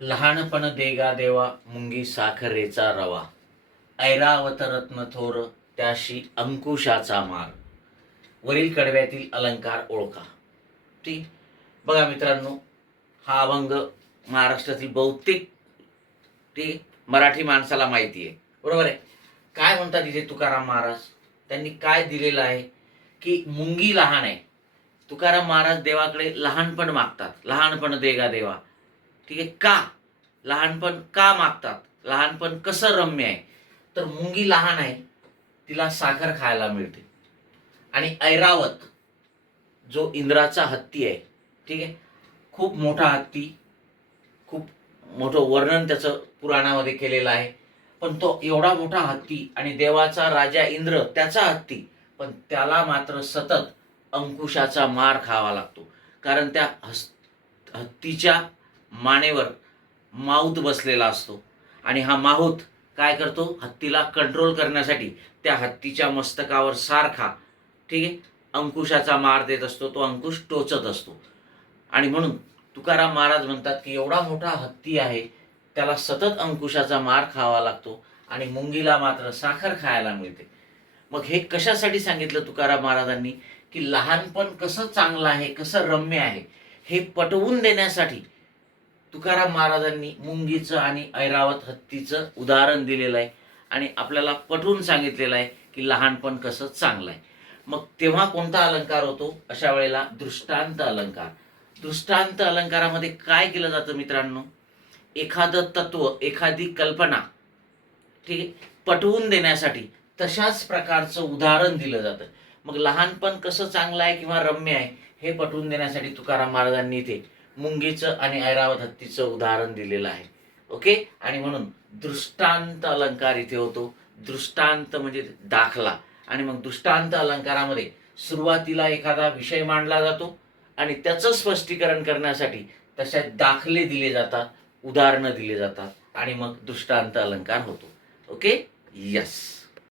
लहानपण देगा देवा मुंगी साखरेचा रवा. ऐरावत रत्न थोर त्याशी अंकुशाचा मार. वरील कडव्यातील अलंकार ओळखा. ठीक? बघा मित्रांनो हा अभंग महाराष्ट्रातील बहुतेक ती मराठी माणसाला माहिती आहे बरोबर आहे? काय म्हणतात इथे तुकाराम महाराज? त्यांनी काय दिलेलं आहे? की मुंगी लहान आहे. तुकाराम महाराज देवाकडे लहानपण मागतात. लहानपण देगा देवा. ठीक आहे? का? लहानपण का मागतात? लहानपण कसं रम्य आहे? तर मुंगी लहान आहे तिला साखर खायला मिळते. आणि ऐरावत जो इंद्राचा हत्ती आहे ठीक आहे? खूप मोठा हत्ती खूप मोठं वर्णन त्याचं पुराणामध्ये केलेलं आहे. पण तो एवढा मोठा हत्ती आणि देवाचा राजा इंद्र त्याचा हत्ती पण त्याला मात्र सतत अंकुशाचा मार खावा लागतो. कारण त्या हस् हत्तीच्या मानेवर माऊत बसलेला असतो. आणि हा माहूत काय करतो? हत्तीला कंट्रोल करण्यासाठी त्या हत्तीच्या मस्तकावर सारखा ठीक आहे अंकुशाचा मार देत असतो. तो अंकुश टोचत असतो. आणि म्हणून तुकाराम महाराज म्हणतात की एवढा मोठा हत्ती आहे त्याला सतत अंकुशाचा मार खावा लागतो आणि मुंगीला मात्र साखर खायला मिळते. मग हे कशासाठी सांगितलं तुकाराम महाराजांनी? की लहानपण कसं चांगलं आहे कसं रम्य आहे हे पटवून देण्यासाठी तुकाराम महाराजांनी मुंगीचं आणि ऐरावत हत्तीचं उदाहरण दिलेलं आहे. आणि आपल्याला पटवून सांगितलेलं आहे की लहानपण कसं चांगलं आहे. मग तेव्हा कोणता अलंकार होतो? अशा वेळेला दृष्टांत अलंकार. दृष्टांत अलंकारामध्ये काय केलं जातं मित्रांनो? एखादं तत्व एखादी कल्पना ठीक आहे पटवून देण्यासाठी तशाच प्रकारचं उदाहरण दिलं जातं. मग लहानपण कसं चांगलं आहे किंवा रम्य आहे हे पटवून देण्यासाठी तुकाराम महाराजांनी इथे मुंगीचं आणि ऐरावत हत्तीचं उदाहरण दिलेलं आहे. ओके? आणि म्हणून दृष्टांत अलंकार इथे होतो. दृष्टांत म्हणजे दाखला. आणि मग दृष्टांत अलंकारामध्ये सुरुवातीला एखादा विषय मांडला जातो आणि त्याचं स्पष्टीकरण करण्यासाठी तशा दाखले दिले जातात उदाहरणं दिले जातात आणि मग दृष्टांत अलंकार होतो. ओके? यस.